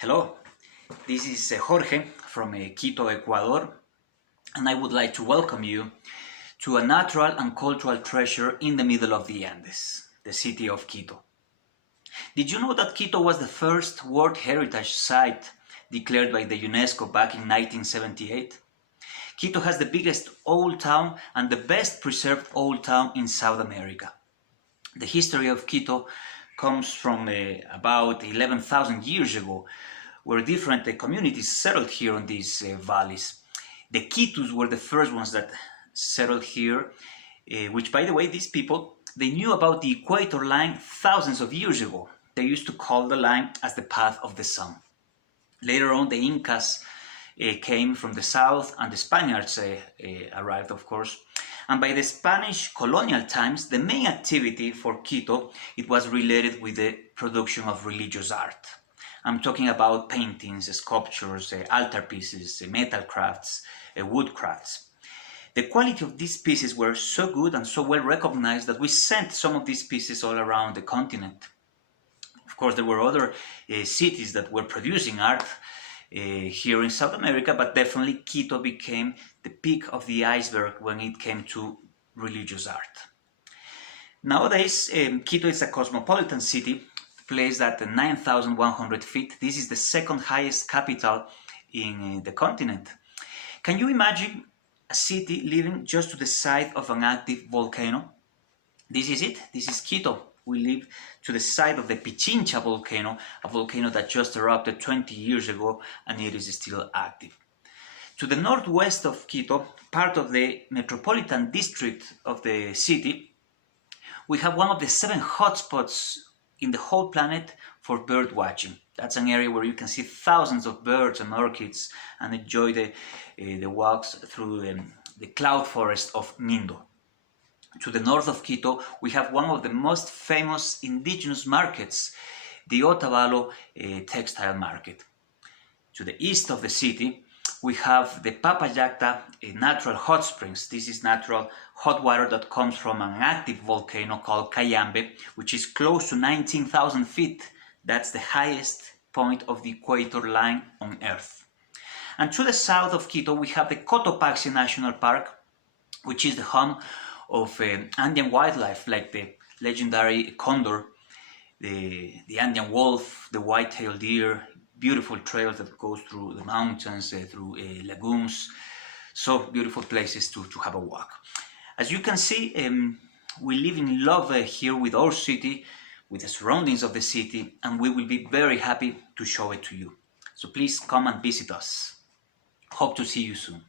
Hello, this is Jorge from Quito, Ecuador, and I would like to welcome you to a natural and cultural treasure in the middle of the Andes, the city of Quito. Did you know that Quito was the first World Heritage Site declared by the UNESCO back in 1978? Quito has the biggest old town and the best preserved old town in South America. The history of Quito comes from about 11,000 years ago, where different communities settled here on these valleys. The Quitus were the first ones that settled here, which, by the way, these people, they knew about the equator line thousands of years ago. They used to call the line as the path of the sun. Later on, the Incas came from the south, and the Spaniards arrived, of course. And by the Spanish colonial times, the main activity for Quito, it was related with the production of religious art. I'm talking about paintings, sculptures, altarpieces, metal crafts, wood crafts. The quality of these pieces were so good and so well recognized that we sent some of these pieces all around the continent. Of course, there were other cities that were producing art here in South America, but definitely Quito became the peak of the iceberg when it came to religious art. Nowadays, Quito is a cosmopolitan city, placed at 9,100 feet. This is the second highest capital in the continent. Can you imagine a city living just to the side of an active volcano? This is it. This is Quito. We live to the side of the Pichincha volcano, a volcano that just erupted 20 years ago and it is still active. To the northwest of Quito, part of the metropolitan district of the city, we have one of the 7 hotspots in the whole planet for bird watching. That's an area where you can see thousands of birds and orchids and enjoy the walks through the cloud forest of Mindo. To the north of Quito, we have one of the most famous indigenous markets, the Otavalo textile market. To the east of the city, we have the Papayacta natural hot springs. This is natural hot water that comes from an active volcano called Cayambe, which is close to 19,000 feet. That's the highest point of the equator line on Earth. And to the south of Quito, we have the Cotopaxi National Park, which is the home of Andean wildlife like the legendary condor, the Andean wolf, the white-tailed deer, beautiful trails that goes through the mountains, through lagoons, so beautiful places to have a walk. As you can see, we live in love here with our city, with the surroundings of the city, and we will be very happy to show it to you. So please come and visit us. Hope to see you soon.